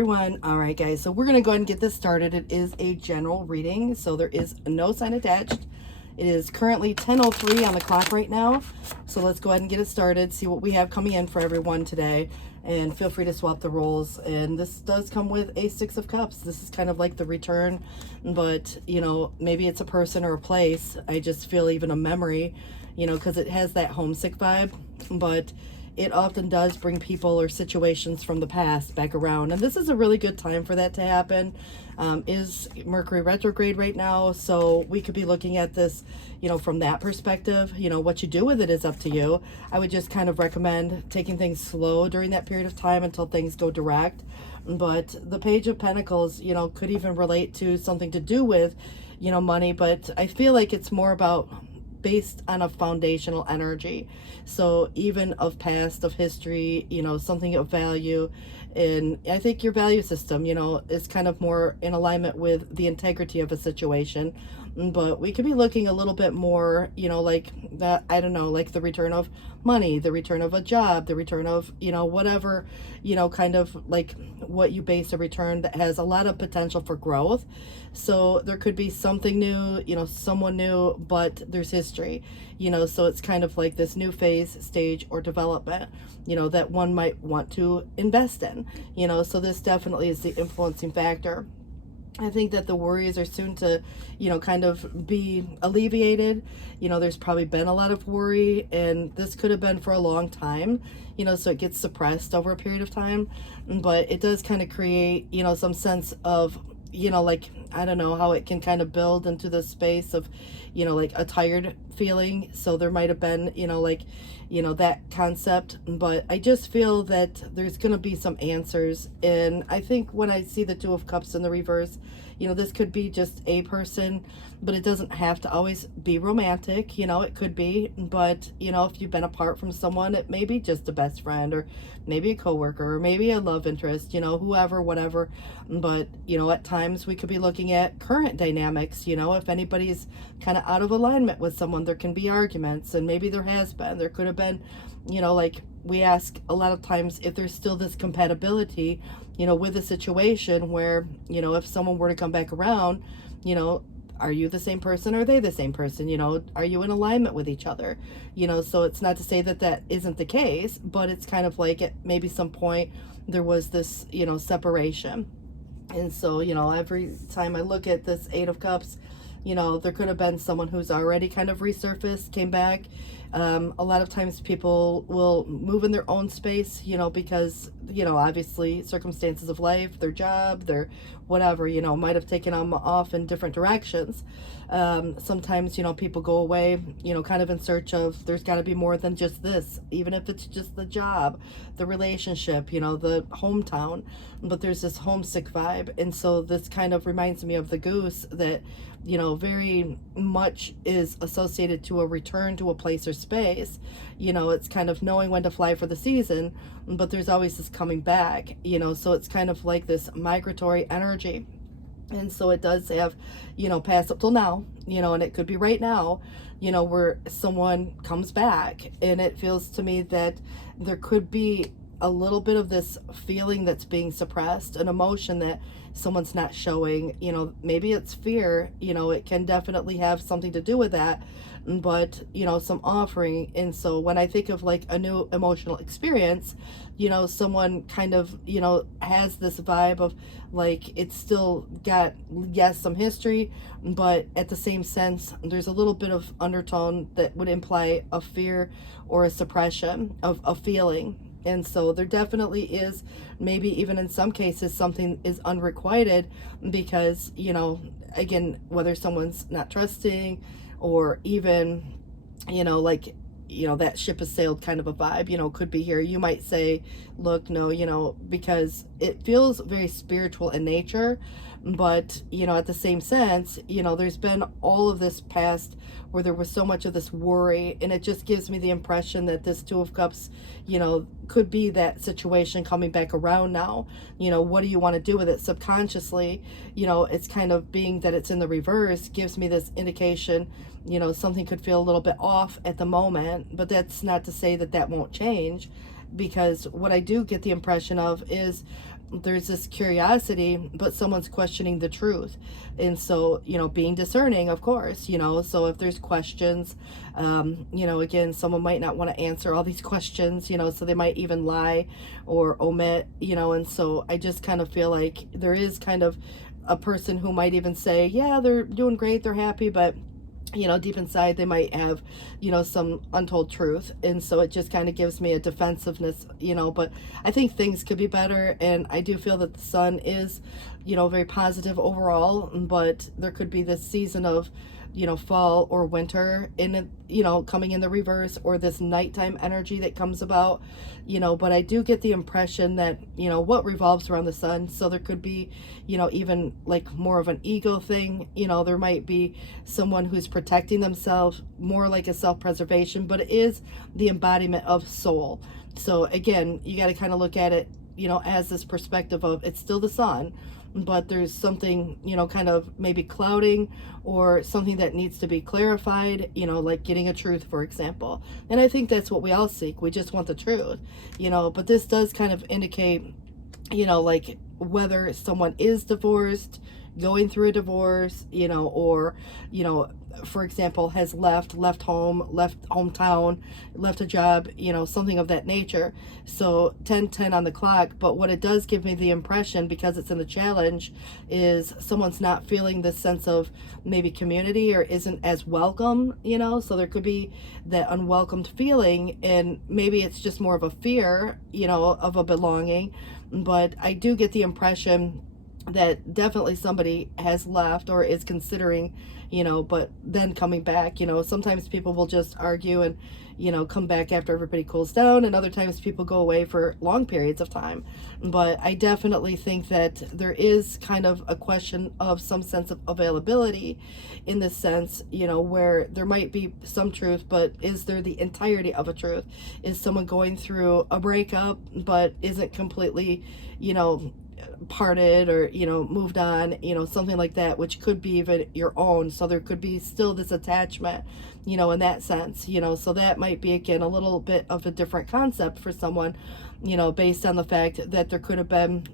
Everyone, all right guys, so we're going to go ahead and get this started. It is a general reading, so there is no sign attached. It is currently 10:03 on the clock right now, so let's go ahead and get it started, see what we have coming in for everyone today, and feel free to swap the roles. And this does come with a Six of Cups. This is kind of like the return, but you know, maybe it's a person or a place. I just feel even a memory, you know, because it has that homesick vibe, but it often does bring people or situations from the past back around. And this is a really good time for that to happen. Is Mercury Retrograde right now. So we could be looking at this, you know, from that perspective. You know, what you do with it is up to you. I would just kind of recommend taking things slow during that period of time until things go direct. But the Page of Pentacles, you know, could even relate to something to do with, you know, money. But I feel like it's more about based on a foundational energy. So even of past, of history, you know, something of value. And I think your value system, you know, is kind of more in alignment with the integrity of a situation. But we could be looking a little bit more, you know, like that, I don't know, like the return of money, the return of a job, the return of, you know, whatever, you know, kind of like what you base a return that has a lot of potential for growth. So there could be something new, you know, someone new, but there's history, you know, so it's kind of like this new phase, stage, or development, you know, that one might want to invest in, you know, so this definitely is the influencing factor. I think that the worries are soon to, you know, kind of be alleviated. You know, there's probably been a lot of worry, and this could have been for a long time, you know, so it gets suppressed over a period of time. But it does kind of create, you know, some sense of, you know, like, I don't know how it can kind of build into the space of, you know, like a tired feeling. So there might have been, you know, like, you know, that concept. But I just feel that there's going to be some answers. And I think when I see the Two of Cups in the reverse, you know, this could be just a person, but it doesn't have to always be romantic. You know, it could be, but you know, if you've been apart from someone, it may be just a best friend, or maybe a coworker, or maybe a love interest, you know, whoever, whatever. But you know, at times we could be looking at current dynamics. You know, if anybody's kind of out of alignment with someone, there can be arguments, and maybe there has been, there could have been, you know, like we ask a lot of times if there's still this compatibility, you know, with a situation where, you know, if someone were to come back around, you know, are you the same person? Or are they the same person? You know, are you in alignment with each other? You know, so it's not to say that that isn't the case, but it's kind of like at maybe some point there was this, you know, separation. And so, you know, every time I look at this Eight of Cups, you know, there could have been someone who's already kind of resurfaced, came back. A lot of times people will move in their own space, you know, because, you know, obviously circumstances of life, their job, their whatever, you know, might have taken them off in different directions. Sometimes, you know, people go away, you know, kind of in search of, there's got to be more than just this, even if it's just the job, the relationship, you know, the hometown, but there's this homesick vibe. And so this kind of reminds me of the goose that, you know, very much is associated to a return to a place or space. You know, it's kind of knowing when to fly for the season, but there's always this coming back, you know, so it's kind of like this migratory energy. And so it does have, you know, past up till now, you know, and it could be right now, you know, where someone comes back. And it feels to me that there could be a little bit of this feeling that's being suppressed, an emotion that someone's not showing. You know, maybe it's fear, you know, it can definitely have something to do with that, but you know, some offering. And so when I think of like a new emotional experience, you know, someone kind of, you know, has this vibe of like, it's still got, yes, some history, but at the same sense, there's a little bit of undertone that would imply a fear or a suppression of a feeling. And so there definitely is, maybe even in some cases, something is unrequited because, you know, again, whether someone's not trusting or even, you know, like, you know, that ship has sailed kind of a vibe, you know, could be here. You might say, look, no, you know, because it feels very spiritual in nature, but, you know, at the same sense, you know, there's been all of this past where there was so much of this worry, and it just gives me the impression that this Two of Cups, you know, could be that situation coming back around now. You know, what do you want to do with it subconsciously? You know, it's kind of being that it's in the reverse gives me this indication, you know, something could feel a little bit off at the moment, but that's not to say that that won't change, because what I do get the impression of is there's this curiosity, but someone's questioning the truth. And so, being discerning, of course, so if there's questions, again, someone might not want to answer all these questions, so they might even lie or omit, and so I just kind of feel like there is kind of a person who might even say, yeah, they're doing great, they're happy, but deep inside they might have, some untold truth. And so it just kind of gives me a defensiveness, but I think things could be better. And I do feel that the sun is, very positive overall, but there could be this season of, fall or winter in, coming in the reverse, or this nighttime energy that comes about, but I do get the impression that, what revolves around the sun. So there could be, even like more of an ego thing, there might be someone who's protecting themselves, more like a self-preservation, but it is the embodiment of soul. So again, you got to kind of look at it, as this perspective of it's still the sun, but there's something, kind of maybe clouding, or something that needs to be clarified, like getting a truth, for example. And I think that's what we all seek. We just want the truth, but this does kind of indicate, like whether someone is divorced, going through a divorce, or, for example, has left home, left hometown, left a job, something of that nature. So 10:10 on the clock. But what it does give me the impression, because it's in the challenge, is someone's not feeling this sense of maybe community, or isn't as welcome, so there could be that unwelcomed feeling, and maybe it's just more of a fear, of a belonging. But I do get the impression that definitely somebody has left or is considering, but then coming back. Sometimes people will just argue and, come back after everybody cools down, and other times people go away for long periods of time. But I definitely think that there is kind of a question of some sense of availability, in this sense, where there might be some truth, but is there the entirety of a truth? Is someone going through a breakup but isn't completely, parted, or moved on, something like that, which could be even your own. So there could be still this attachment, in that sense, so that might be, again, a little bit of a different concept for someone, based on the fact that there could have been,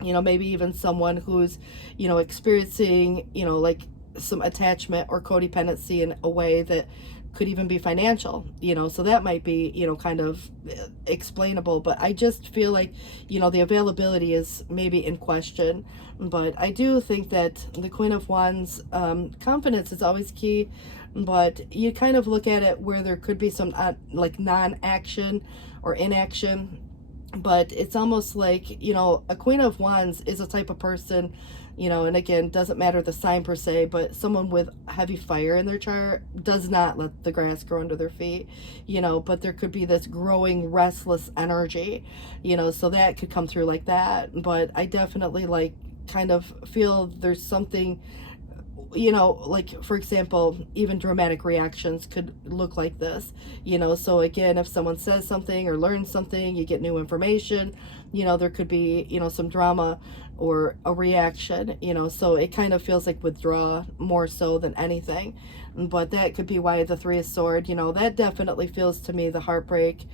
maybe even someone who's, experiencing, like some attachment or codependency in a way that could even be financial, so that might be, kind of explainable. But I just feel like, the availability is maybe in question. But I do think that the Queen of Wands, confidence is always key, but you kind of look at it where there could be some like non-action or inaction. But it's almost like, a Queen of Wands is a type of person, and again, doesn't matter the sign per se, but someone with heavy fire in their chart does not let the grass grow under their feet, but there could be this growing restless energy, so that could come through like that. But I definitely like kind of feel there's something, like, for example, even dramatic reactions could look like this, so again, if someone says something or learns something, you get new information, there could be, some drama or a reaction, so it kind of feels like withdraw more so than anything. But that could be why the Three of Swords, that definitely feels to me the heartbreak,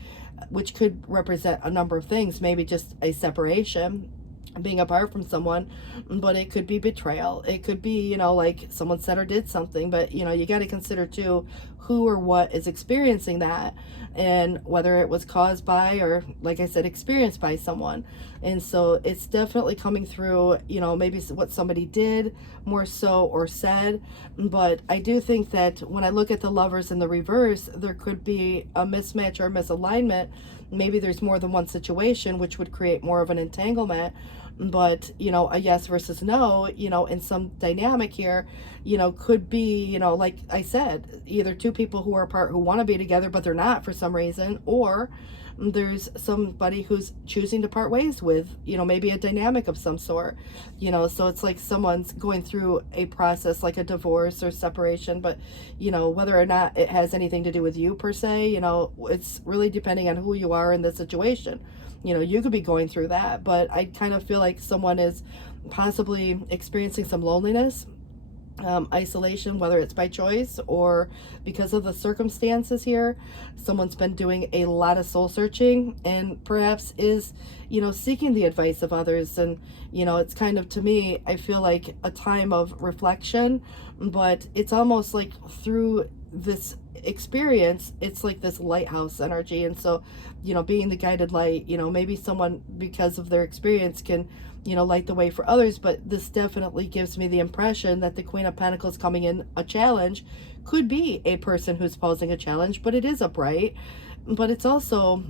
which could represent a number of things, maybe just a separation, being apart from someone, but it could be betrayal, it could be, like someone said or did something. But you got to consider too who or what is experiencing that, and whether it was caused by, or like I said, experienced by someone. And so it's definitely coming through, maybe what somebody did more so, or said. But I do think that when I look at the Lovers in the reverse, there could be a mismatch or a misalignment. Maybe there's more than one situation, which would create more of an entanglement. But a yes versus no, in some dynamic here, could be, like I said, either two people who are apart who want to be together but they're not for some reason, or there's somebody who's choosing to part ways with, maybe a dynamic of some sort, so it's like someone's going through a process like a divorce or separation. But whether or not it has anything to do with you per se, it's really depending on who you are in the situation. You could be going through that, but I kind of feel like someone is possibly experiencing some loneliness, isolation, whether it's by choice or because of the circumstances here. Someone's been doing a lot of soul searching and perhaps is, seeking the advice of others. And, it's kind of, to me, I feel like a time of reflection, but it's almost like through this experience, it's like this lighthouse energy. And so, being the guided light, maybe someone, because of their experience, can light the way for others. But this definitely gives me the impression that the Queen of Pentacles coming in a challenge could be a person who's posing a challenge, but it is upright. But it's also,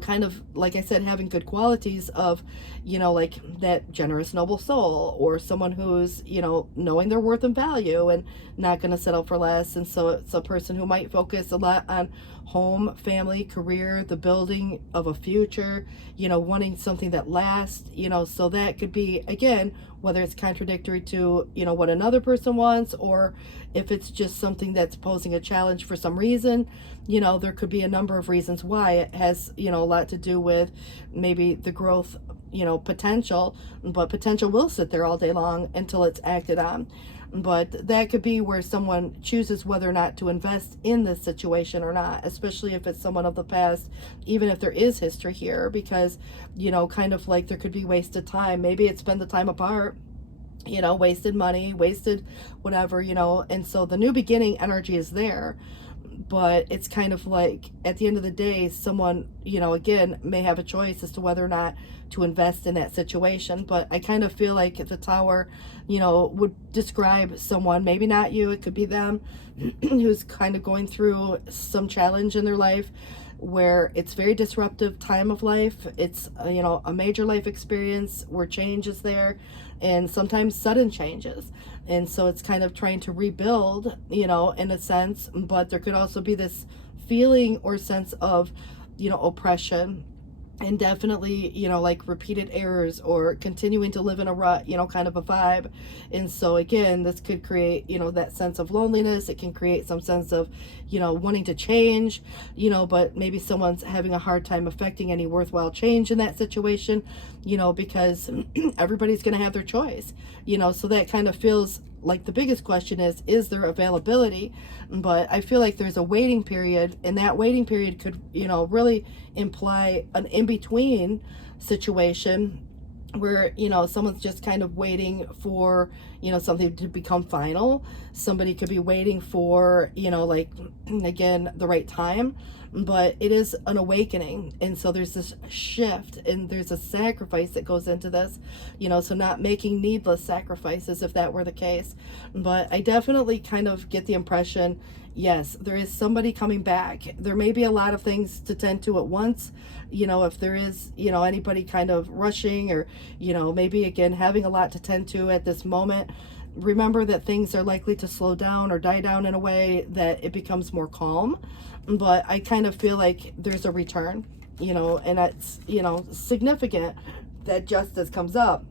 kind of, like I said, having good qualities of, like that generous, noble soul, or someone who's, knowing their worth and value and not going to settle for less. And so it's a person who might focus a lot on home, family, career, the building of a future, wanting something that lasts, so that could be, again, whether it's contradictory to, what another person wants, or if it's just something that's posing a challenge for some reason. There could be a number of reasons why. It has, a lot to do with maybe the growth, potential, but potential will sit there all day long until it's acted on. But that could be where someone chooses whether or not to invest in this situation or not, especially if it's someone of the past, even if there is history here, because, kind of like there could be wasted time. Maybe it's been the time apart, wasted money, wasted whatever, and so the new beginning energy is there. But it's kind of like, at the end of the day, someone, again, may have a choice as to whether or not to invest in that situation. But I kind of feel like the Tower, would describe someone, maybe not you, it could be them, who's kind of going through some challenge in their life where it's very disruptive time of life. It's, a major life experience where change is there, and sometimes sudden changes. And so it's kind of trying to rebuild, in a sense. But there could also be this feeling or sense of, oppression, and definitely, like repeated errors or continuing to live in a rut, kind of a vibe. And so again, this could create, that sense of loneliness. It can create some sense of, wanting to change, but maybe someone's having a hard time affecting any worthwhile change in that situation, because everybody's going to have their choice, so that kind of feels like the biggest question is there availability? But I feel like there's a waiting period, and that waiting period could, really imply an in-between situation where, someone's just kind of waiting for, something to become final. Somebody could be waiting for, like, again, the right time. But it is an awakening, and so there's this shift, and there's a sacrifice that goes into this, so not making needless sacrifices if that were the case. But I definitely kind of get the impression, yes, there is somebody coming back. There may be a lot of things to tend to at once, if there is, anybody kind of rushing, or, maybe again having a lot to tend to at this moment. Remember that things are likely to slow down or die down in a way that it becomes more calm. But I kind of feel like there's a return, and it's, significant that justice comes up,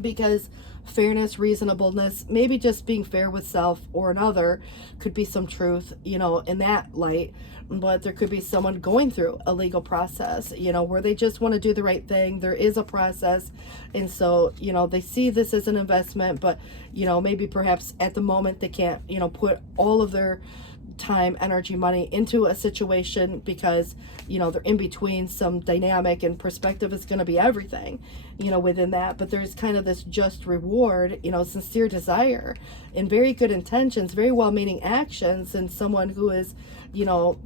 because fairness, reasonableness, maybe just being fair with self or another, could be some truth, in that light. But there could be someone going through a legal process, where they just want to do the right thing. There is a process. And so, they see this as an investment, but, maybe perhaps at the moment they can't, put all of their time, energy, money into a situation because, they're in between some dynamic, and perspective is going to be everything, within that. But there's kind of this just reward, sincere desire and very good intentions, very well-meaning actions, and someone who is,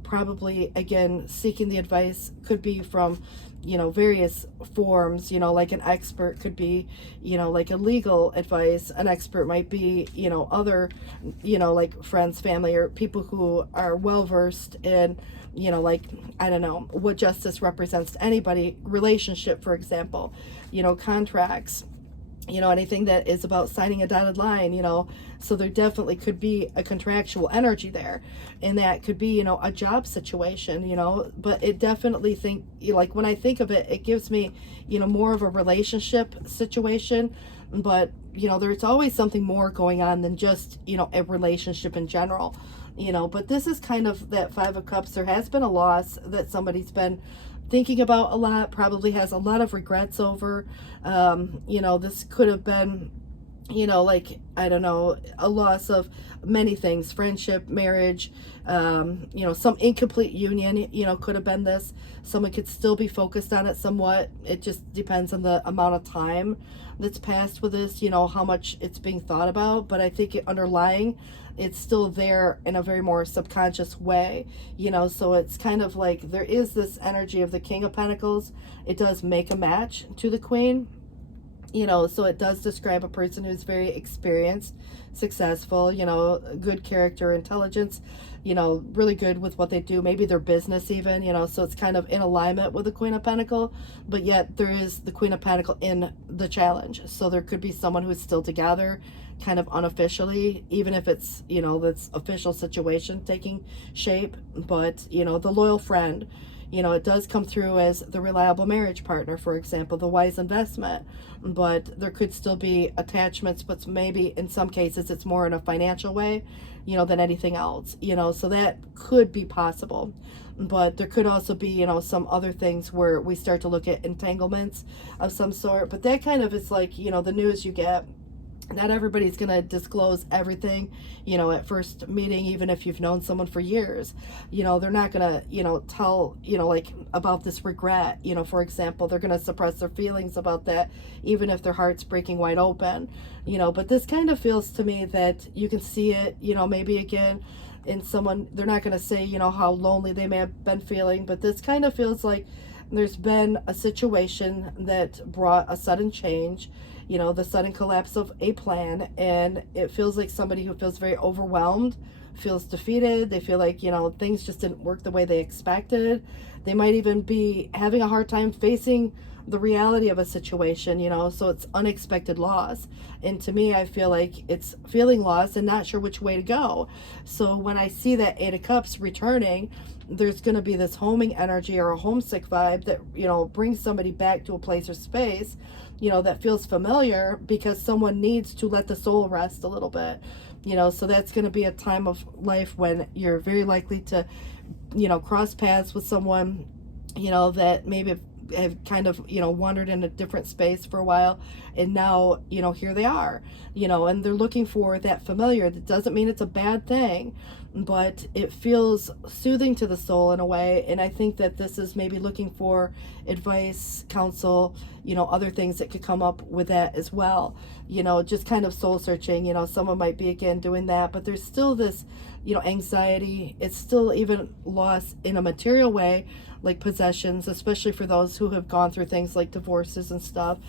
probably, again, seeking the advice could be from, various forms, like an expert could be, like a legal advice. An expert might be, other, like friends, family, or people who are well-versed in, like, I don't know, what justice represents to anybody, relationship, for example, contracts, anything that is about signing a dotted line, so there definitely could be a contractual energy there, and that could be, a job situation, but it definitely like, when I think of it, it gives me, more of a relationship situation. But, there's always something more going on than just, a relationship in general, but this is kind of that Five of Cups. There has been a loss that somebody's been thinking about a lot, probably has a lot of regrets over. This could have been, like, I don't know, a loss of many things, friendship, marriage, some incomplete union, could have been this. Someone could still be focused on it somewhat. It just depends on the amount of time that's passed with this, how much it's being thought about. But I think underlying, it's still there in a very more subconscious way, so it's kind of like there is this energy of the King of Pentacles. It does make a match to the Queen. So it does describe a person who's very experienced, successful, good character, intelligence, really good with what they do, maybe their business even, so it's kind of in alignment with the Queen of Pentacle, but yet there is the Queen of Pentacle in the challenge. So there could be someone who's still together, kind of unofficially, even if it's, this official situation taking shape, but, the loyal friend, it does come through as the reliable marriage partner, for example, the wise investment, but there could still be attachments, but maybe in some cases it's more in a financial way, than anything else, so that could be possible. But there could also be, some other things where we start to look at entanglements of some sort, but that kind of is like, the news you get. Not everybody's going to disclose everything, at first meeting, even if you've known someone for years. They're not going to, tell, like about this regret, for example. They're going to suppress their feelings about that, even if their heart's breaking wide open, But this kind of feels to me that you can see it, maybe again in someone. They're not going to say, how lonely they may have been feeling, but this kind of feels like there's been a situation that brought a sudden change, the sudden collapse of a plan, and it feels like somebody who feels very overwhelmed, feels defeated. They feel like, things just didn't work the way they expected. They might even be having a hard time facing the reality of a situation, so it's unexpected loss. And to me, I feel like it's feeling lost and not sure which way to go. So when I see that Eight of Cups returning, there's going to be this homing energy or a homesick vibe that, brings somebody back to a place or space, that feels familiar, because someone needs to let the soul rest a little bit, so that's going to be a time of life when you're very likely to, cross paths with someone, that maybe have kind of, wandered in a different space for a while, and now, here they are, and they're looking for that familiar. That doesn't mean it's a bad thing, but it feels soothing to the soul in a way. And I think that this is maybe looking for advice, counsel, other things that could come up with that as well, just kind of soul searching. Someone might be again doing that, but there's still this, anxiety. It's still even loss in a material way, like possessions, especially for those who have gone through things like divorces and stuff,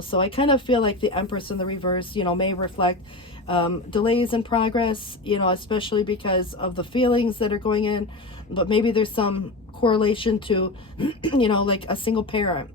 so I kind of feel like the Empress in the reverse, may reflect delays in progress, especially because of the feelings that are going in. But maybe there's some correlation to, like a single parent,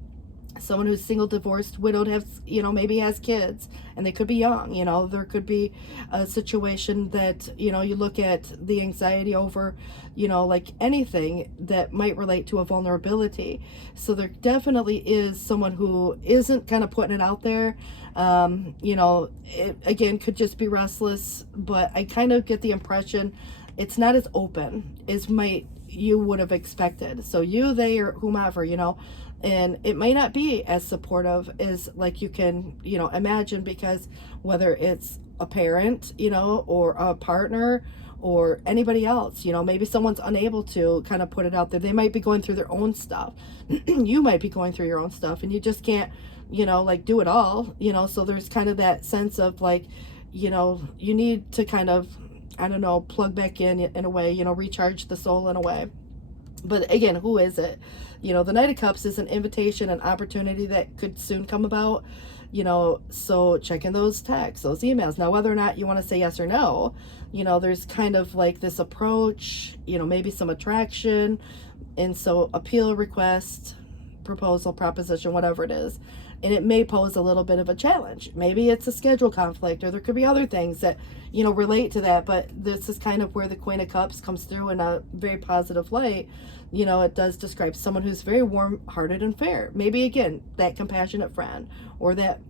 someone who's single, divorced, widowed, has, maybe has kids, and they could be young. There could be a situation that, you look at the anxiety over, like anything that might relate to a vulnerability. So there definitely is someone who isn't kind of putting it out there. It again could just be restless, but I kind of get the impression it's not as open as you would have expected. So you, they, or whomever, and it may not be as supportive as like you can, imagine, because whether it's a parent, or a partner or anybody else, maybe someone's unable to kind of put it out there. They might be going through their own stuff. You might be going through your own stuff, and you just can't, like do it all, so there's kind of that sense of like, you need to kind of, I don't know, plug back in a way, recharge the soul in a way. But again, who is it? The Knight of Cups is an invitation, an opportunity that could soon come about, so check in those texts, those emails. Now, whether or not you want to say yes or no, there's kind of like this approach, maybe some attraction. And so appeal, request, proposal, proposition, whatever it is. And it may pose a little bit of a challenge. Maybe it's a schedule conflict, or there could be other things that, relate to that. But this is kind of where the Queen of Cups comes through in a very positive light. It does describe someone who's very warm-hearted and fair. Maybe, again, that compassionate friend, or that,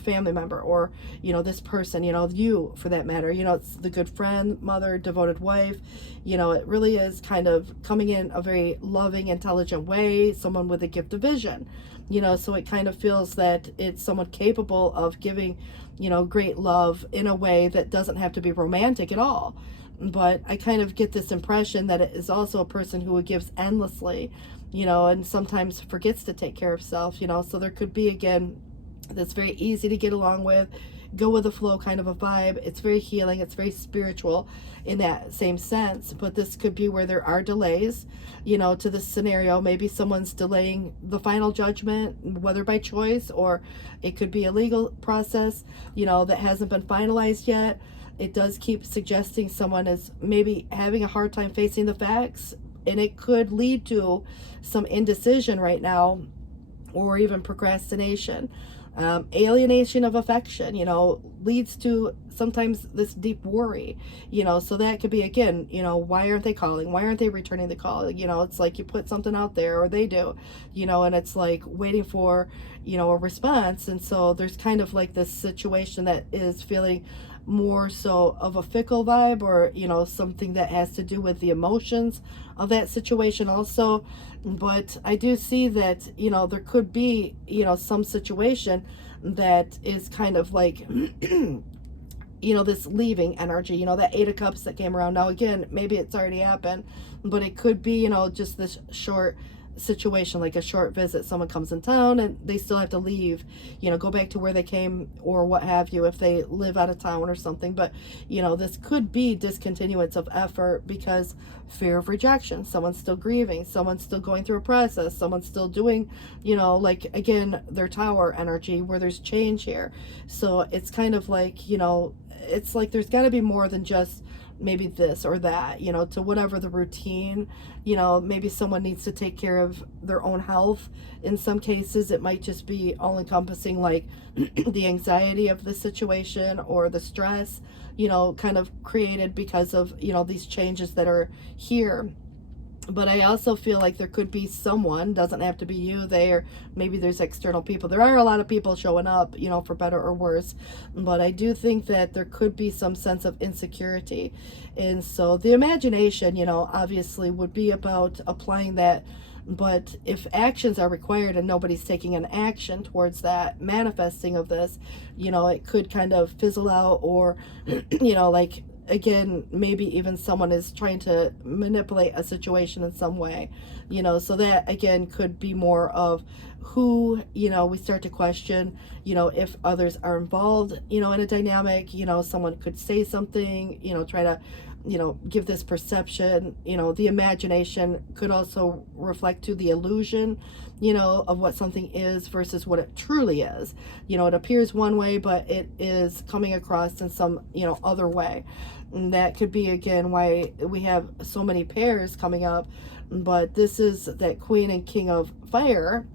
family member, or, this person, you, for that matter. It's the good friend, mother, devoted wife. It really is kind of coming in a very loving, intelligent way, someone with a gift of vision. you know, so it kind of feels that it's someone capable of giving, you know, great love in a way that doesn't have to be romantic at all. But I kind of get this impression that it is also a person who gives endlessly, you know, and sometimes forgets to take care of self, you know. So there could be, again, that's very easy to get along with, go with the flow kind of a vibe. It's very healing, it's very spiritual in that same sense. But this could be where there are delays, you know, to this scenario. Maybe someone's delaying the final judgment, whether by choice or it could be a legal process, you know, that hasn't been finalized yet. It does keep suggesting someone is maybe having a hard time facing the facts, and it could lead to some indecision right now, or even procrastination. Alienation of affection, you know, leads to sometimes this deep worry, you know. So that could be, again, you know, why aren't they calling? Why aren't they returning the call? You know, it's like you put something out there, or they do, you know, and it's like waiting for, you know, a response. And so there's kind of like this situation that is feeling more so of a fickle vibe, or, you know, something that has to do with the emotions of that situation also. But I do see that, you know, there could be, you know, some situation that is kind of like you know, this leaving energy, you know, that 8 of Cups that came around. Now again, maybe it's already happened, but it could be, you know, just this short situation, like a short visit. Someone comes in town and they still have to leave, you know, go back to where they came, or what have you, if they live out of town or something. But, you know, this could be discontinuance of effort because fear of rejection. Someone's still grieving, someone's still going through a process, someone's still doing, you know, like, again, their Tower energy, where there's change here. So it's kind of like, you know, it's like there's got to be more than just maybe this or that, you know, to whatever the routine. You know, maybe someone needs to take care of their own health. In some cases, it might just be all encompassing, like the anxiety of the situation, or the stress, you know, kind of created because of, you know, these changes that are here. But I also feel like there could be someone, doesn't have to be you, they, or maybe there's external people. There are a lot of people showing up, you know, for better or worse. But I do think that there could be some sense of insecurity. And so the imagination, you know, obviously would be about applying that. But if actions are required and nobody's taking an action towards that manifesting of this, you know, it could kind of fizzle out, or, you know, like, again, maybe even someone is trying to manipulate a situation in some way, you know. So that, again, could be more of who, you know, we start to question, you know, if others are involved, you know, in a dynamic. You know, someone could say something, you know, try to, you know, give this perception. You know, the imagination could also reflect to the illusion, you know, of what something is versus what it truly is. You know, it appears one way, but it is coming across in some, you know, other way. And that could be, again, why we have so many pairs coming up. But this is that Queen and King of Fire,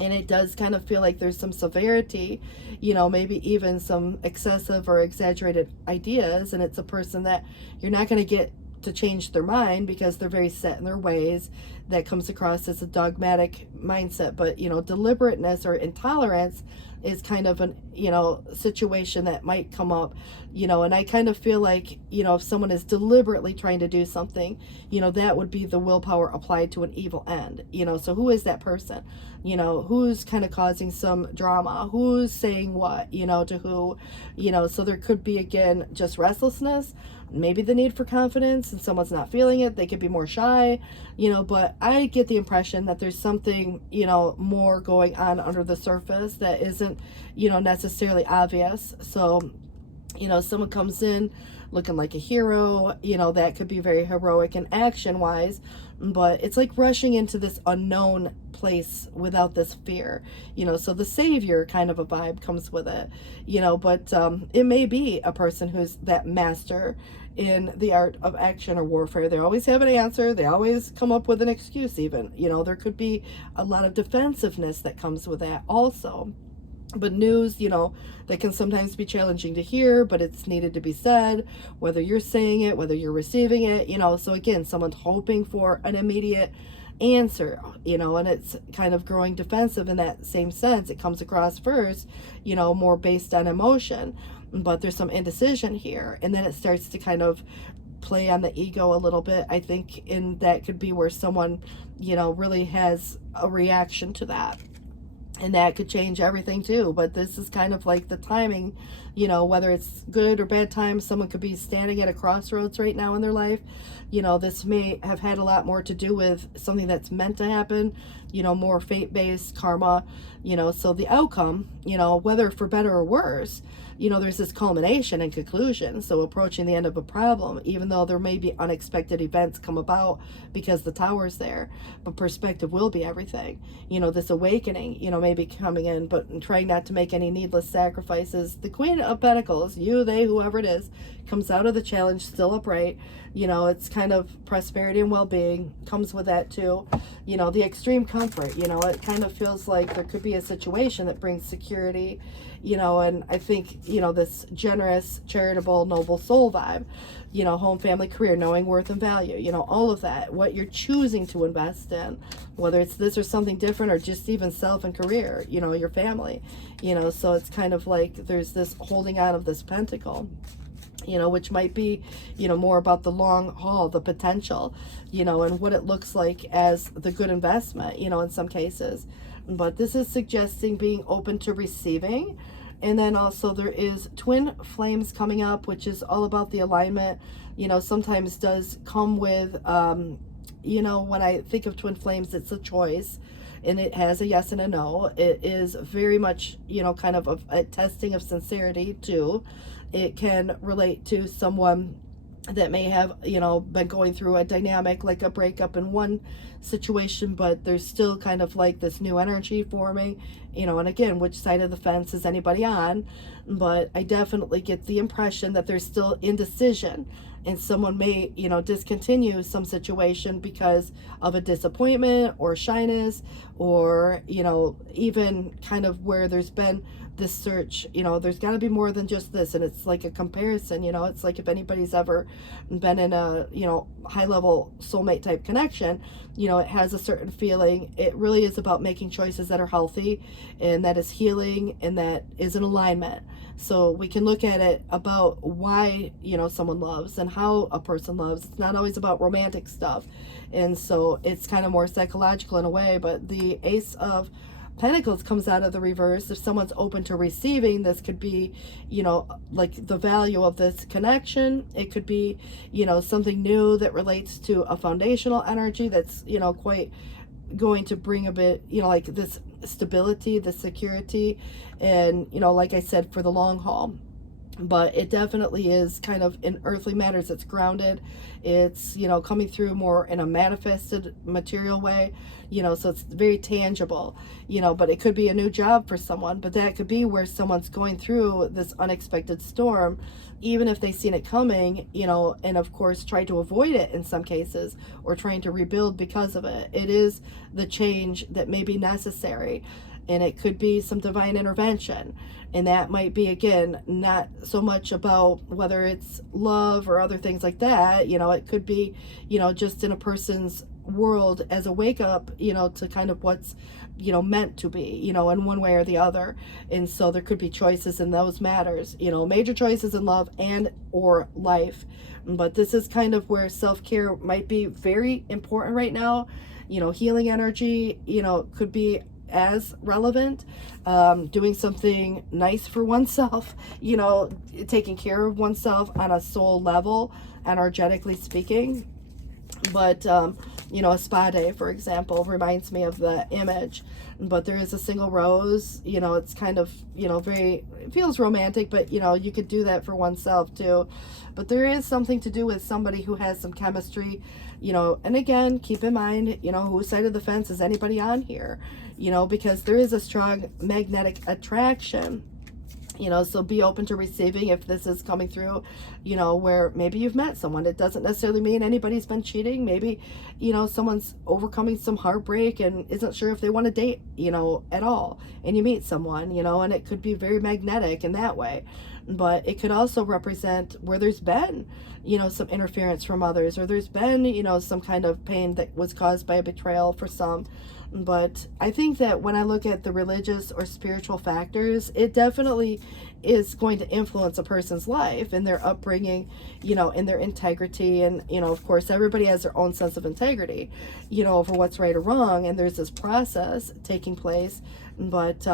and it does kind of feel like there's some severity, you know, maybe even some excessive or exaggerated ideas. And it's a person that you're not going to get to change their mind because they're very set in their ways. That comes across as a dogmatic mindset. But, you know, deliberateness or intolerance is kind of an, you know, situation that might come up, you know. And I kind of feel like, you know, if someone is deliberately trying to do something, you know, that would be the willpower applied to an evil end, you know. So who is that person? You know, who's kind of causing some drama, who's saying what, you know, to who, you know. So there could be, again, just restlessness, maybe the need for confidence, and someone's not feeling it. They could be more shy, you know. But I get the impression that there's something, you know, more going on under the surface that isn't, you know, necessarily obvious. So, you know, someone comes in looking like a hero, you know, that could be very heroic and action wise, but it's like rushing into this unknown place without this fear, you know. So the savior kind of a vibe comes with it, you know. But it may be a person who's that master in the art of action or warfare. They always have an answer, they always come up with an excuse even, you know. There could be a lot of defensiveness that comes with that also. But news, you know, that can sometimes be challenging to hear, but it's needed to be said, whether you're saying it, whether you're receiving it, you know. So again, someone's hoping for an immediate answer, you know, and it's kind of growing defensive in that same sense. It comes across first, you know, more based on emotion, but there's some indecision here, and then it starts to kind of play on the ego a little bit, I think. And that could be where someone, you know, really has a reaction to that. and that could change everything too. But this is kind of like the timing, you know, whether it's good or bad times. Someone could be standing at a crossroads right now in their life. You know, this may have had a lot more to do with something that's meant to happen, you know, more fate-based karma, you know. So the outcome, you know, whether for better or worse, you know, there's this culmination and conclusion. So approaching the end of a problem, even though there may be unexpected events come about because the tower's there, but perspective will be everything. You know, this awakening, you know, maybe coming in, but trying not to make any needless sacrifices. The Queen of Pentacles, you, they, whoever it is, comes out of the challenge still upright. You know, it's kind of prosperity and well-being comes with that too. You know, the extreme comfort, you know, it kind of feels like there could be a situation that brings security, you know, and I think, you know, this generous, charitable, noble soul vibe, you know, home, family, career, knowing worth and value, you know, all of that, what you're choosing to invest in, whether it's this or something different, or just even self and career, you know, your family, you know. So it's kind of like there's this holding on of this pentacle, you know, which might be, you know, more about the long haul, the potential, you know, and what it looks like as the good investment, you know, in some cases. But this is suggesting being open to receiving. And then also there is twin flames coming up, which is all about the alignment, you know, sometimes does come with, you know, when I think of twin flames, it's a choice. And it has a yes and a no. It is very much, you know, kind of a testing of sincerity too. It can relate to someone that may have, you know, been going through a dynamic, like a breakup in one situation, but there's still kind of like this new energy forming, you know. And again, which side of the fence is anybody on? But I definitely get the impression that there's still indecision, and someone may, you know, discontinue some situation because of a disappointment or shyness, or, you know, even kind of where there's been this search, you know, there's got to be more than just this. And it's like a comparison, you know. It's like if anybody's ever been in a, you know, high level soulmate type connection, you know, it has a certain feeling. It really is about making choices that are healthy and that is healing and that is in alignment. So we can look at it about why, you know, someone loves and how a person loves. It's not always about romantic stuff. And so it's kind of more psychological in a way. But the Ace of Pentacles comes out of the reverse. If someone's open to receiving, this could be, you know, like the value of this connection. It could be, you know, something new that relates to a foundational energy that's, you know, quite going to bring a bit, you know, like this stability, the security, and, you know, like I said, for the long haul. But it definitely is kind of in earthly matters. It's grounded. It's, you know, coming through more in a manifested material way, you know, so it's very tangible, you know. But it could be a new job for someone, but that could be where someone's going through this unexpected storm, even if they've seen it coming, you know, and of course try to avoid it in some cases, or trying to rebuild because of it. It is the change that may be necessary. And it could be some divine intervention. And that might be, again, not so much about whether it's love or other things like that. You know, it could be, you know, just in a person's world as a wake up, you know, to kind of what's, you know, meant to be, you know, in one way or the other. And so there could be choices in those matters, you know, major choices in love and or life. But this is kind of where self-care might be very important right now. You know, healing energy, you know, could be as relevant. Doing something nice for oneself, you know, taking care of oneself on a soul level, energetically speaking. But you know, a spa day, for example, reminds me of the image. But there is a single rose, you know. It's kind of, you know, very, it feels romantic, but, you know, you could do that for oneself too. But there is something to do with somebody who has some chemistry, you know. And again, keep in mind, you know, whose side of the fence is anybody on here, you know, because there is a strong magnetic attraction, you know. So be open to receiving if this is coming through, you know, where maybe you've met someone. It doesn't necessarily mean anybody's been cheating. Maybe, you know, someone's overcoming some heartbreak and isn't sure if they want to date, you know, at all. And you meet someone, you know, and it could be very magnetic in that way. But it could also represent where there's been, you know, some interference from others, or there's been, you know, some kind of pain that was caused by a betrayal for some. But I think that when I look at the religious or spiritual factors, it definitely is going to influence a person's life and their upbringing, you know, and their integrity. And, you know, of course, everybody has their own sense of integrity, you know, over what's right or wrong. And there's this process taking place. But,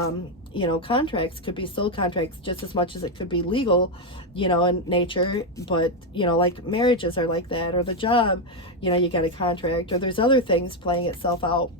you know, contracts could be soul contracts just as much as it could be legal, you know, in nature. But, you know, like marriages are like that, or the job, you know, you got a contract, or there's other things playing itself out.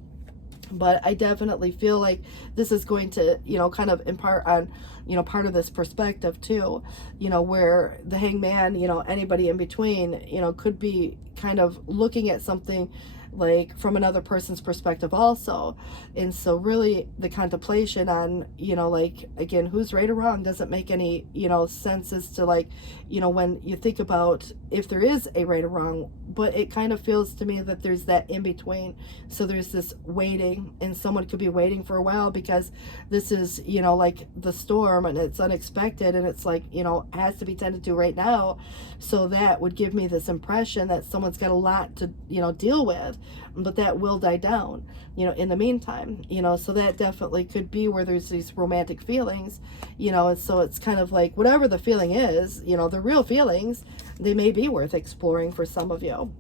But I definitely feel like this is going to, you know, kind of impart on, you know, part of this perspective too, you know, where the hangman, you know, anybody in between, you know, could be kind of looking at something like from another person's perspective also. And so really the contemplation on, you know, like, again, who's right or wrong doesn't make any, you know, sense as to, like, you know, when you think about if there is a right or wrong. But it kind of feels to me that there's that in between. So there's this waiting, and someone could be waiting for a while because this is, you know, like the storm, and it's unexpected, and it's like, you know, has to be tended to right now. So that would give me this impression that someone's got a lot to, you know, deal with, but that will die down, you know, in the meantime, you know. So that definitely could be where there's these romantic feelings, you know. And so it's kind of like, whatever the feeling is, you know, the real feelings, they may be worth exploring for some of you.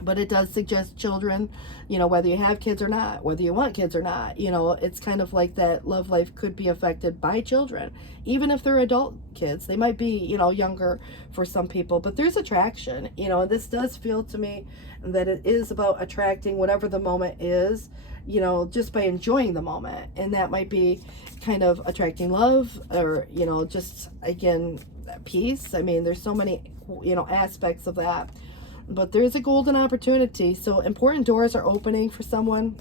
But it does suggest children, you know, whether you have kids or not, whether you want kids or not, you know, it's kind of like that love life could be affected by children. Even if they're adult kids, they might be, you know, younger for some people, but there's attraction, you know. And this does feel to me that it is about attracting whatever the moment is, you know, just by enjoying the moment. And that might be kind of attracting love, or, you know, just, again, peace. I mean, there's so many, you know, aspects of that. But there's a golden opportunity. So important doors are opening for someone.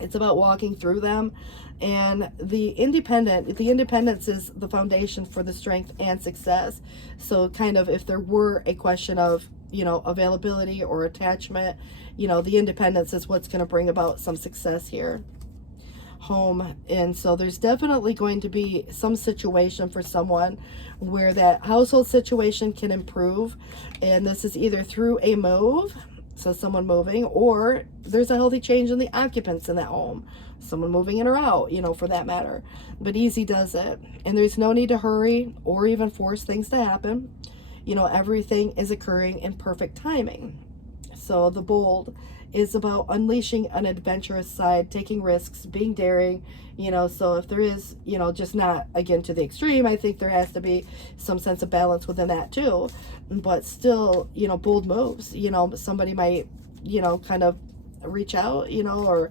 It's about walking through them. And the independence is the foundation for the strength and success. So kind of if there were a question of, you know, availability or attachment, you know, the independence is what's going to bring about some success here. Home. And so there's definitely going to be some situation for someone where that household situation can improve, and this is either through a move, so someone moving, or there's a healthy change in the occupants in that home, someone moving in or out, you know, for that matter. But easy does it, and there's no need to hurry or even force things to happen. You know, everything is occurring in perfect timing. So the bold is about unleashing an adventurous side, taking risks, being daring, you know. So if there is, you know, just not, again, to the extreme, I think there has to be some sense of balance within that too. But still, you know, bold moves, you know, somebody might, you know, kind of reach out, you know, or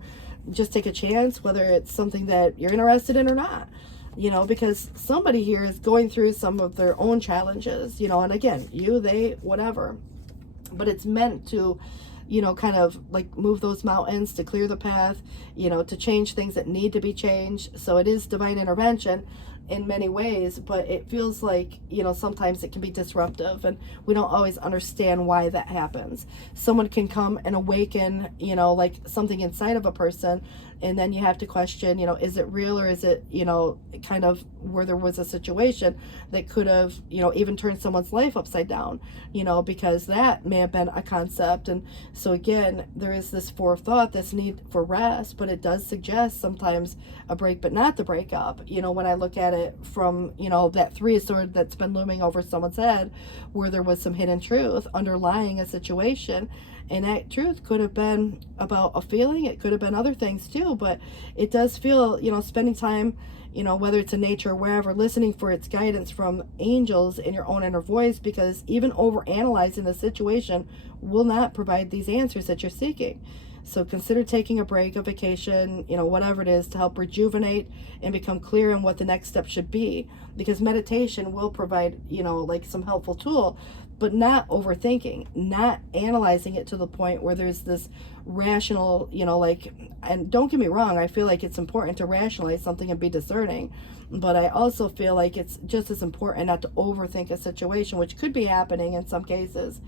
just take a chance, whether it's something that you're interested in or not, you know, because somebody here is going through some of their own challenges, you know. And again, you, they, whatever, but it's meant to, you know, kind of like move those mountains, to clear the path, you know, to change things that need to be changed. So it is divine intervention in many ways, but it feels like, you know, sometimes it can be disruptive, and we don't always understand why that happens. Someone can come and awaken, you know, like something inside of a person, and then you have to question, you know, is it real, or is it, you know, kind of where there was a situation that could have, you know, even turned someone's life upside down, you know, because that may have been a concept. And so again, there is this forethought, this need for rest, but it does suggest sometimes a break, but not the breakup. You know, when I look at it from, you know, that Three of Swords that's been looming over someone's head, where there was some hidden truth underlying a situation. And that truth could have been about a feeling, it could have been other things too, but it does feel, you know, spending time, you know, whether it's in nature or wherever, listening for its guidance from angels in your own inner voice, because even over analyzing the situation will not provide these answers that you're seeking. So consider taking a break, a vacation, you know, whatever it is, to help rejuvenate and become clear on what the next step should be, because meditation will provide, you know, like some helpful tool, but not overthinking, not analyzing it to the point where there's this rational, you know, like, and don't get me wrong, I feel like it's important to rationalize something and be discerning, but I also feel like it's just as important not to overthink a situation, which could be happening in some cases.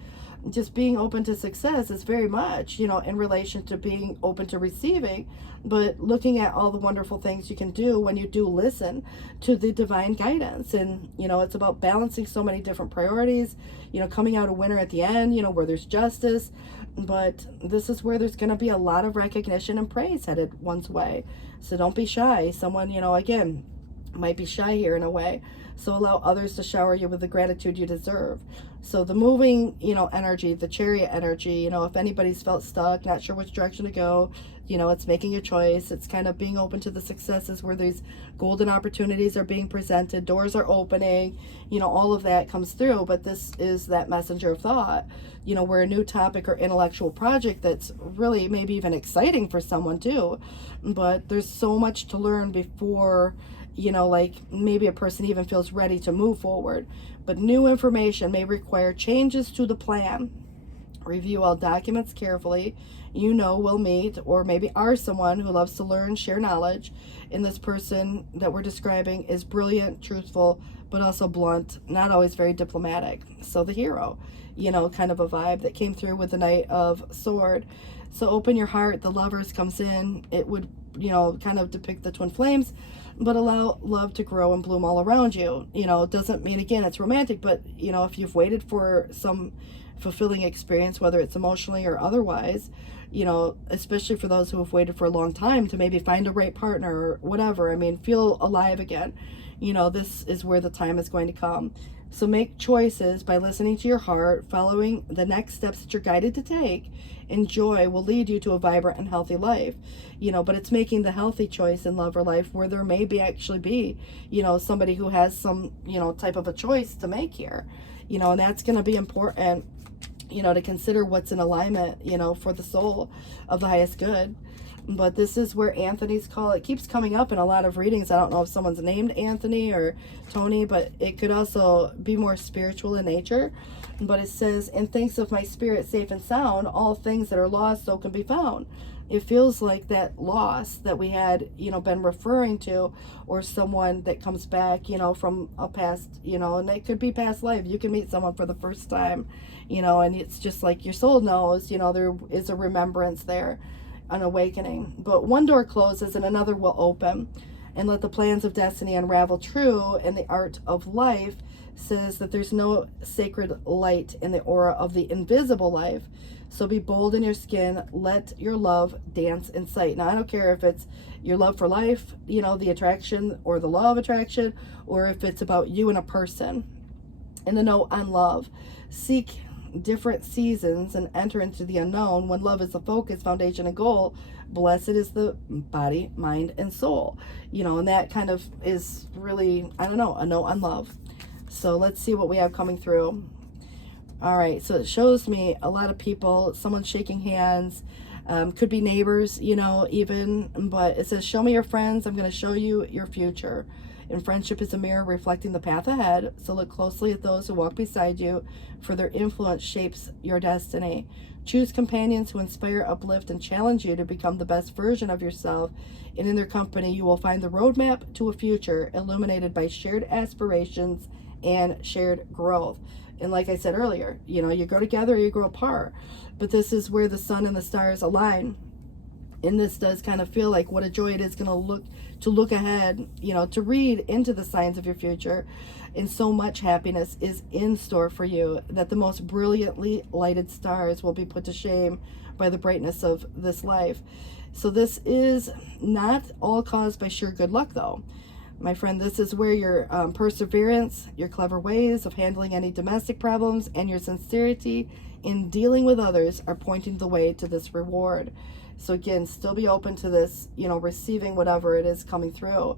Just being open to success is very much, you know, in relation to being open to receiving, but looking at all the wonderful things you can do when you do listen to the divine guidance. And, you know, it's about balancing so many different priorities, you know, coming out a winner at the end, you know, where there's justice. But this is where there's going to be a lot of recognition and praise headed one's way. So don't be shy. Someone, you know, again, might be shy here in a way. So allow others to shower you with the gratitude you deserve. So the moving, energy, the chariot energy, if anybody's felt stuck, not sure which direction to go, it's making a choice. It's kind of being open to the successes where these golden opportunities are being presented, doors are opening, all of that comes through. But this is that messenger of thought, where a new topic or intellectual project that's really maybe even exciting for someone too. But there's so much to learn before, like maybe a person even feels ready to move forward. But new information may require changes to the plan. Review all documents carefully. Will meet or maybe are someone who loves to learn, share knowledge. And this person that we're describing is brilliant, truthful, but also blunt, not always very diplomatic. So the hero, kind of a vibe that came through with the Knight of Sword. So open your heart. The Lovers comes in. It would, kind of depict the twin flames, but allow love to grow and bloom all around you. It doesn't mean, again, it's romantic, but, if you've waited for some fulfilling experience, whether it's emotionally or otherwise, especially for those who have waited for a long time to maybe find a right partner or whatever, feel alive again. This is where the time is going to come. So make choices by listening to your heart, following the next steps that you're guided to take, and joy will lead you to a vibrant and healthy life. But it's making the healthy choice in love or life where there may actually be, somebody who has some, type of a choice to make here, and that's going to be important, to consider what's in alignment, for the soul of the highest good. But this is where Anthony's call, it keeps coming up in a lot of readings. I don't know if someone's named Anthony or Tony, but it could also be more spiritual in nature. But it says, "In thanks of my spirit safe and sound, all things that are lost so can be found." It feels like that loss that we had, been referring to, or someone that comes back, from a past, and it could be past life. You can meet someone for the first time, and it's just like your soul knows, there is a remembrance there, an awakening. But one door closes and another will open, and let the plans of destiny unravel true. And the art of life says that there's no sacred light in the aura of the invisible life. So be bold in your skin. Let your love dance in sight. Now, I don't care if it's your love for life, the attraction or the law of attraction, or if it's about you and a person. And the note on love: seek different seasons and enter into the unknown. When love is the focus, foundation, and goal, blessed is the body, mind, and soul. And that kind of is really, a note on love. So let's see what we have coming through. All right, so it shows me a lot of people, someone shaking hands, could be neighbors, even, but it says, "Show me your friends, I'm going to show you your future." And friendship is a mirror reflecting the path ahead, so look closely at those who walk beside you, for their influence shapes your destiny. Choose companions who inspire, uplift, and challenge you to become the best version of yourself, and in their company you will find the roadmap to a future illuminated by shared aspirations and shared growth. And like I said earlier, you grow together or you grow apart. But this is where the sun and the stars align. And this does kind of feel like what a joy it is going to look ahead, to read into the signs of your future. And so much happiness is in store for you that the most brilliantly lighted stars will be put to shame by the brightness of this life. So this is not all caused by sheer good luck, though. My friend, this is where your perseverance, your clever ways of handling any domestic problems, and your sincerity in dealing with others are pointing the way to this reward. So again, still be open to this, receiving whatever it is coming through.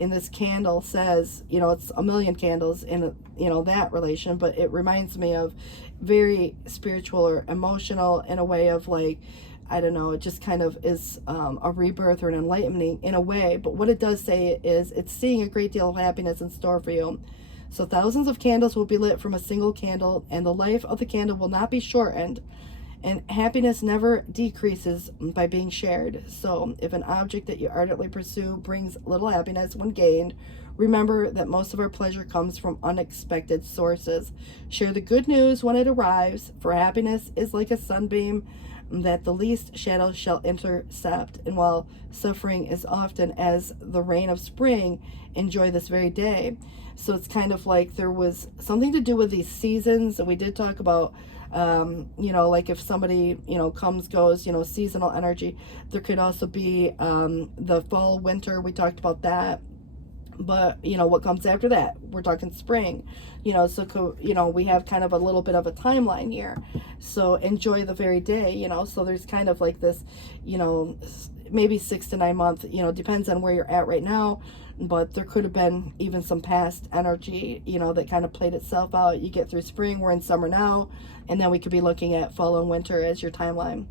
And this candle says, it's a million candles in, that relation, but it reminds me of very spiritual or emotional in a way of like, I don't know, it just kind of is a rebirth or an enlightening in a way. But what it does say is it's seeing a great deal of happiness in store for you. So thousands of candles will be lit from a single candle, and the life of the candle will not be shortened. And happiness never decreases by being shared. So if an object that you ardently pursue brings little happiness when gained, remember that most of our pleasure comes from unexpected sources. Share the good news when it arrives, for happiness is like a sunbeam that the least shadow shall intercept. And while suffering is often as the rain of spring, enjoy this very day. So it's kind of like there was something to do with these seasons. And we did talk about, like if somebody, comes, goes, seasonal energy. There could also be the fall, winter. We talked about that. But, what comes after that? We're talking spring, so, we have kind of a little bit of a timeline here. So enjoy the very day, so there's kind of like this, maybe 6 to 9 months, depends on where you're at right now. But there could have been even some past energy, that kind of played itself out. You get through spring, we're in summer now, and then we could be looking at fall and winter as your timeline.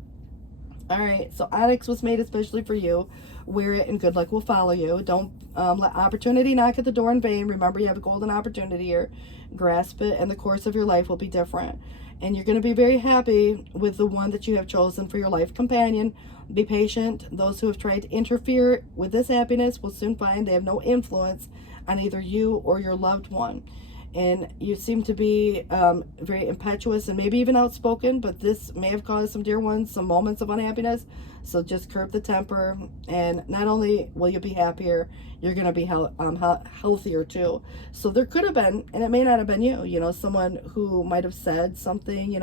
All right, so onyx was made especially for you. Wear it and good luck will follow you. Don't let opportunity knock at the door in vain. Remember, you have a golden opportunity here. Grasp it, and the course of your life will be different. And you're going to be very happy with the one that you have chosen for your life companion. Be patient. Those who have tried to interfere with this happiness will soon find they have no influence on either you or your loved one. And you seem to be very impetuous and maybe even outspoken, but this may have caused some dear ones some moments of unhappiness. So just curb the temper, and not only will you be happier, you're going to be healthier too. So there could have been, and it may not have been you, someone who might have said something,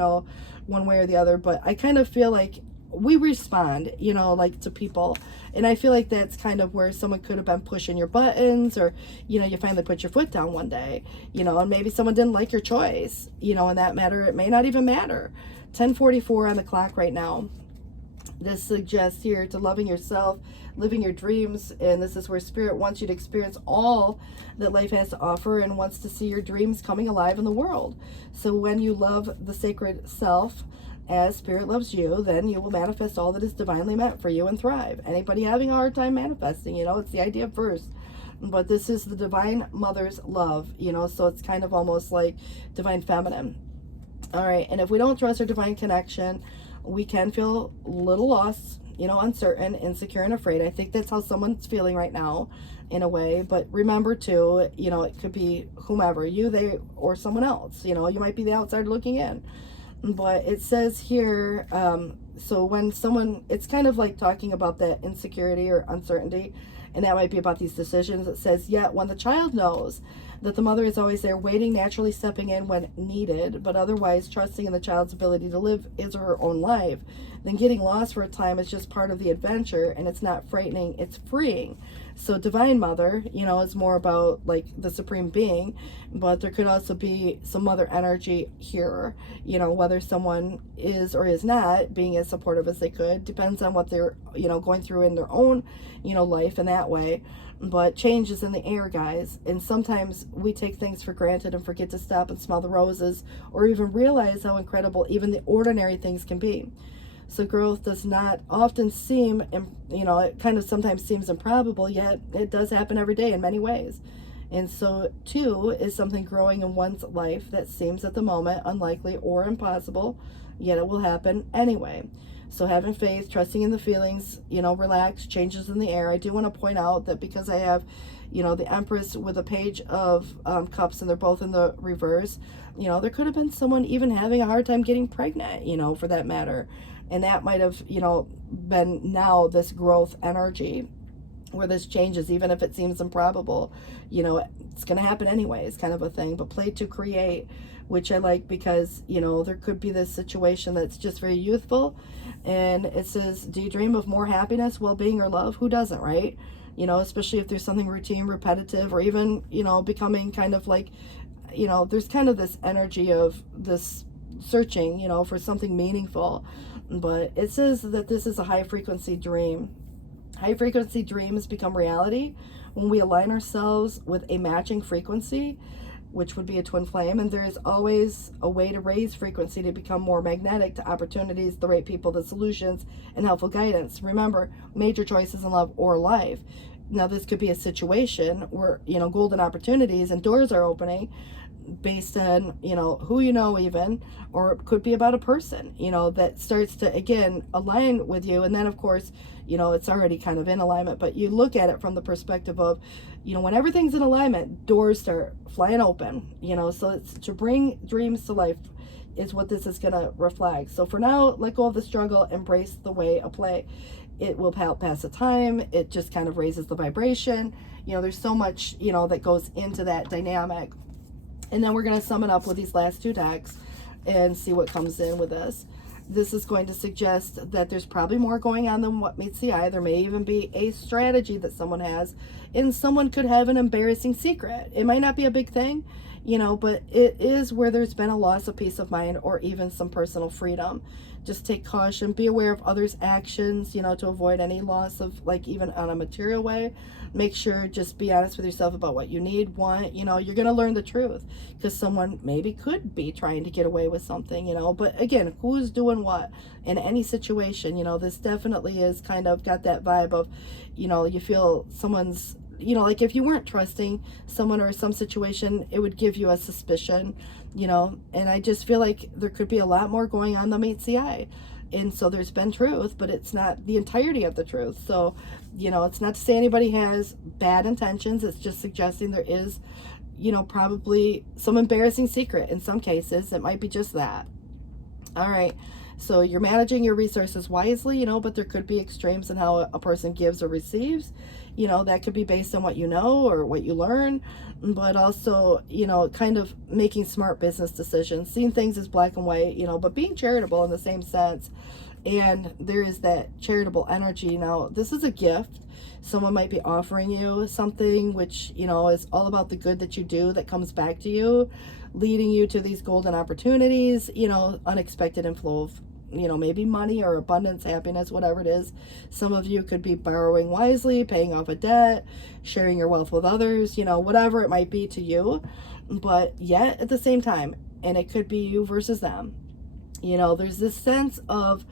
one way or the other, but I kind of feel like we respond, like to people. And I feel like that's kind of where someone could have been pushing your buttons, or, you finally put your foot down one day, and maybe someone didn't like your choice, in that matter. It may not even matter. 10:44 on the clock right now. This suggests here to loving yourself, living your dreams, and this is where Spirit wants you to experience all that life has to offer and wants to see your dreams coming alive in the world. So when you love the sacred self as Spirit loves you, then you will manifest all that is divinely meant for you and thrive. Anybody having a hard time manifesting, it's the idea first. But this is the divine mother's love, so it's kind of almost like divine feminine. All right, and if we don't trust our divine connection, we can feel a little lost, uncertain, insecure, and afraid. I think that's how someone's feeling right now, in a way. But remember too, it could be whomever, you, they, or someone else. You might be the outsider looking in. But it says here, so when someone, it's kind of like talking about that insecurity or uncertainty, and that might be about these decisions. It says, yet when the child knows that the mother is always there waiting, naturally stepping in when needed, but otherwise trusting in the child's ability to live his or her own life, then getting lost for a time is just part of the adventure, and it's not frightening, it's freeing. So divine mother, is more about like the supreme being, but there could also be some mother energy here, whether someone is or is not being as supportive as they could, depends on what they're, going through in their own, life in that way. But change is in the air, guys, and sometimes we take things for granted and forget to stop and smell the roses, or even realize how incredible even the ordinary things can be. So growth does not often seem, it kind of sometimes seems improbable, yet it does happen every day in many ways. And so too is something growing in one's life that seems at the moment unlikely or impossible, yet it will happen anyway. So having faith, trusting in the feelings, relax, changes in the air. I do want to point out that because I have, the Empress with a page of cups, and they're both in the reverse, there could have been someone even having a hard time getting pregnant, for that matter. And that might have, been now this growth energy where this changes, even if it seems improbable, it's going to happen anyways, kind of a thing. But play to create, which I like because, there could be this situation that's just very youthful. And it says, do you dream of more happiness, well-being, or love? Who doesn't, right? Especially if there's something routine, repetitive, or even, becoming kind of like, there's kind of this energy of this searching, for something meaningful. But it says that this is a high-frequency dream. High-frequency dreams become reality when we align ourselves with a matching frequency, which would be a twin flame, and there is always a way to raise frequency to become more magnetic to opportunities, the right people, the solutions, and helpful guidance. Remember, major choices in love or life. Now, this could be a situation where, golden opportunities and doors are opening based on, who even, or it could be about a person, that starts to, again, align with you. And then, of course, it's already kind of in alignment, but you look at it from the perspective of, when everything's in alignment, doors start flying open, so it's to bring dreams to life is what this is going to reflect. So for now, let go of the struggle, embrace the way of play. It will help pass the time. It just kind of raises the vibration. There's so much, that goes into that dynamic. And then we're going to sum it up with these last two decks and see what comes in with this. this is going to suggest that there's probably more going on than what meets the eye. There may even be a strategy that someone has, and someone could have an embarrassing secret. It might not be a big thing, but it is where there's been a loss of peace of mind or even some personal freedom. Just take caution, be aware of others' actions, to avoid any loss of, like, even on a material way. Make sure, just be honest with yourself about what you need, want. You're going to learn the truth, because someone maybe could be trying to get away with something, but again, who's doing what in any situation. This definitely is kind of got that vibe of, you feel someone's, like if you weren't trusting someone or some situation, it would give you a suspicion, and I just feel like there could be a lot more going on than meets the eye. And so there's been truth, but it's not the entirety of the truth. So, it's not to say anybody has bad intentions. It's just suggesting there is, probably some embarrassing secret. In some cases, it might be just that. All right. So you're managing your resources wisely, but there could be extremes in how a person gives or receives. That could be based on what you know or what you learn, but also, kind of making smart business decisions, seeing things as black and white, but being charitable in the same sense. And there is that charitable energy. Now, this is a gift. Someone might be offering you something which, is all about the good that you do that comes back to you, leading you to these golden opportunities, unexpected inflow of, maybe money or abundance, happiness, whatever it is. Some of you could be borrowing wisely, paying off a debt, sharing your wealth with others, whatever it might be to you. But yet at the same time, and it could be you versus them, there's this sense of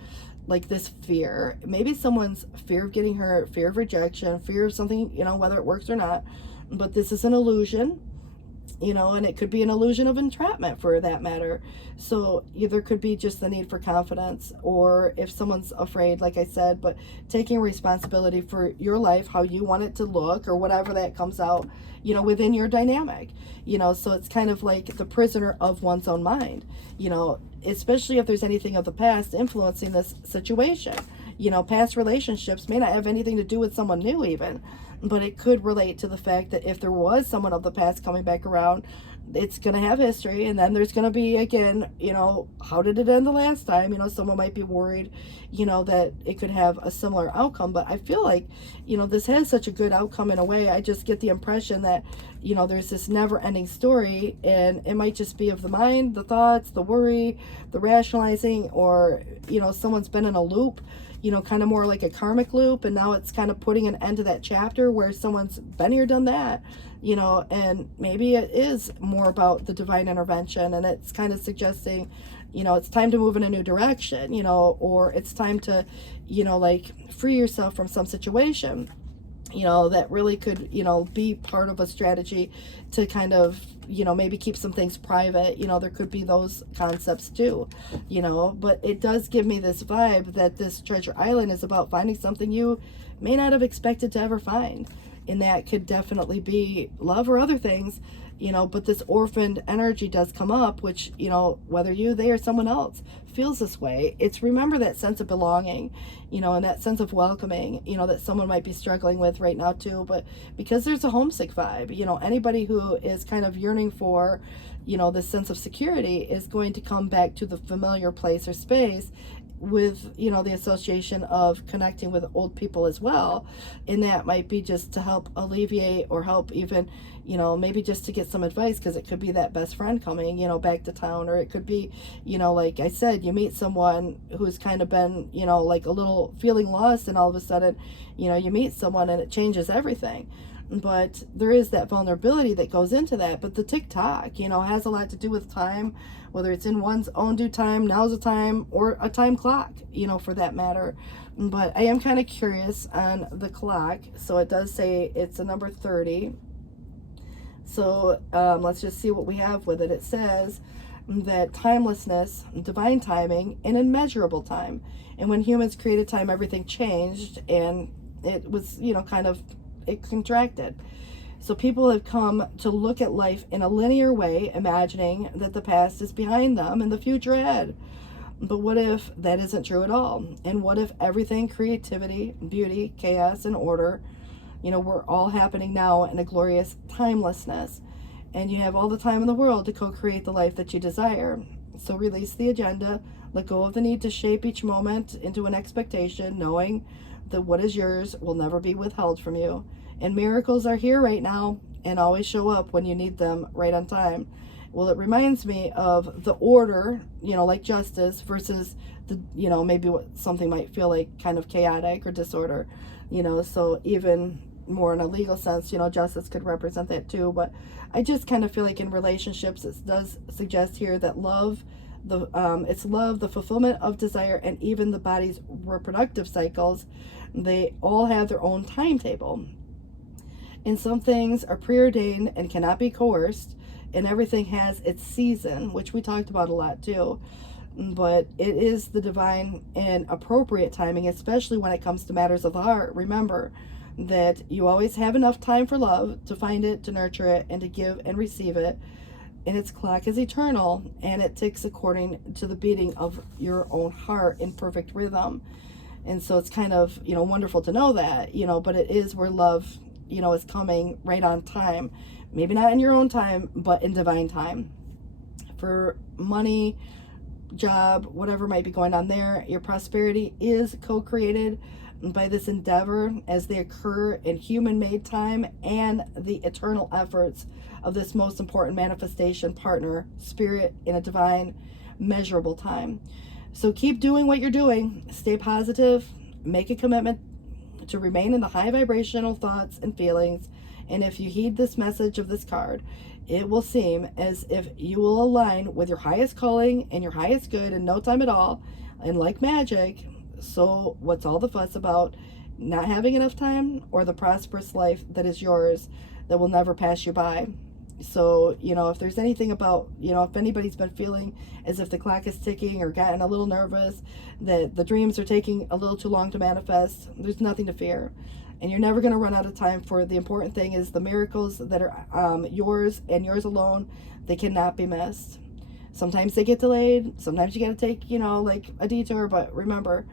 like this fear. Maybe someone's fear of getting hurt, fear of rejection, fear of something, whether it works or not. But this is an illusion. And it could be an illusion of entrapment for that matter. So either could be just the need for confidence, or if someone's afraid, like I said, but taking responsibility for your life, how you want it to look, or whatever that comes out, within your dynamic, so it's kind of like the prisoner of one's own mind, especially if there's anything of the past influencing this situation. Past relationships may not have anything to do with someone new even, but it could relate to the fact that if there was someone of the past coming back around, it's going to have history. And then there's going to be, again, how did it end the last time? Someone might be worried, that it could have a similar outcome. But I feel like, this has such a good outcome in a way. I just get the impression that, there's this never ending story, and it might just be of the mind, the thoughts, the worry, the rationalizing, or, someone's been in a loop, kind of more like a karmic loop, and now it's kind of putting an end to that chapter where someone's been here, done that, and maybe it is more about the divine intervention, and it's kind of suggesting, it's time to move in a new direction, or it's time to, like free yourself from some situation, that really could, be part of a strategy to kind of, maybe keep some things private. There could be those concepts too, but it does give me this vibe that this treasure island is about finding something you may not have expected to ever find. And that could definitely be love or other things, but this orphaned energy does come up, which, whether you, they, or someone else feels this way, it's remember that sense of belonging, and that sense of welcoming, that someone might be struggling with right now too. But because there's a homesick vibe, anybody who is kind of yearning for, this sense of security is going to come back to the familiar place or space with, the association of connecting with old people as well. And that might be just to help alleviate or help even, maybe just to get some advice, because it could be that best friend coming, back to town, or it could be, like I said, you meet someone who's kind of been, like a little feeling lost, and all of a sudden, you meet someone and it changes everything. But there is that vulnerability that goes into that. But the tick-tock, has a lot to do with time, whether it's in one's own due time, now's the time, or a time clock, for that matter. But I am kind of curious on the clock. So it does say it's a number 30. So let's just see what we have with it. It says that timelessness, divine timing, and immeasurable time. And when humans created time, everything changed, and it was, it contracted. So people have come to look at life in a linear way, imagining that the past is behind them and the future ahead. But what if that isn't true at all? And what if everything, creativity, beauty, chaos, and order, we're all happening now in a glorious timelessness, and you have all the time in the world to co-create the life that you desire? So release the agenda. Let go of the need to shape each moment into an expectation, knowing that what is yours will never be withheld from you. And miracles are here right now and always show up when you need them right on time. Well, it reminds me of the order, like justice versus the, maybe what something might feel like kind of chaotic or disorder, so even more in a legal sense, justice could represent that too. But I just kind of feel like in relationships, it does suggest here that love, it's love, the fulfillment of desire, and even the body's reproductive cycles, they all have their own timetable. And some things are preordained and cannot be coerced, and everything has its season, which we talked about a lot too. But it is the divine and appropriate timing, especially when it comes to matters of the heart. Remember that you always have enough time for love, to find it, to nurture it, and to give and receive it. And its clock is eternal, and it ticks according to the beating of your own heart in perfect rhythm. And so it's kind of, wonderful to know that, but it is where love, is coming right on time. Maybe not in your own time, but in divine time. For money, job, whatever might be going on there, your prosperity is co-created by this endeavor as they occur in human-made time and the eternal efforts of this most important manifestation partner, spirit, in a divine, measurable time. So keep doing what you're doing. Stay positive. Make a commitment to remain in the high vibrational thoughts and feelings. And if you heed this message of this card, it will seem as if you will align with your highest calling and your highest good in no time at all. And like magic, so what's all the fuss about? Not having enough time, or the prosperous life that is yours that will never pass you by? So, if there's anything about, if anybody's been feeling as if the clock is ticking or gotten a little nervous, that the dreams are taking a little too long to manifest, there's nothing to fear. And you're never going to run out of time. For the important thing is the miracles that are yours and yours alone, they cannot be missed. Sometimes they get delayed. Sometimes you got to take, like a detour. But remember,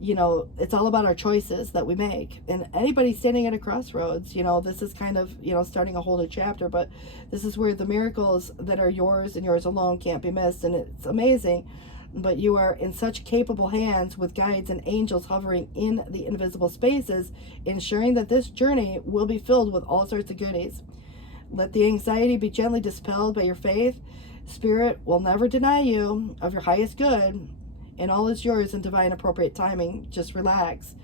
it's all about our choices that we make. And anybody standing at a crossroads, this is kind of, starting a whole new chapter. But this is where the miracles that are yours and yours alone can't be missed. And it's amazing. But you are in such capable hands with guides and angels hovering in the invisible spaces, ensuring that this journey will be filled with all sorts of goodies. Let the anxiety be gently dispelled by your faith. Spirit will never deny you of your highest good, and all is yours in divine appropriate timing. Just relax.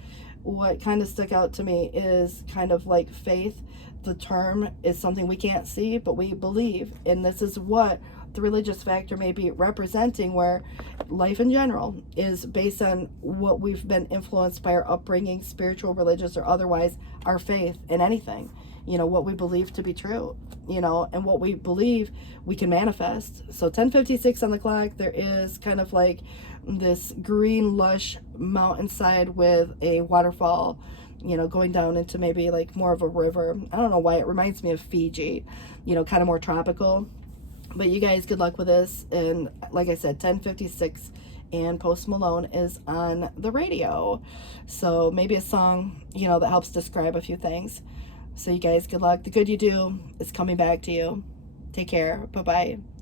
What kind of stuck out to me is kind of like faith. The term is something we can't see, but we believe. And this is what the religious factor may be representing, where life in general is based on what we've been influenced by our upbringing, spiritual, religious, or otherwise, our faith in anything, what we believe to be true, and what we believe we can manifest. So 10:56 on the clock, there is kind of like this green, lush mountainside with a waterfall, going down into maybe like more of a river. I don't know why it reminds me of Fiji, kind of more tropical. But you guys, good luck with this. And like I said, 10:56, and Post Malone is on the radio. So maybe a song, that helps describe a few things. So you guys, good luck. The good you do is coming back to you. Take care. Bye-bye.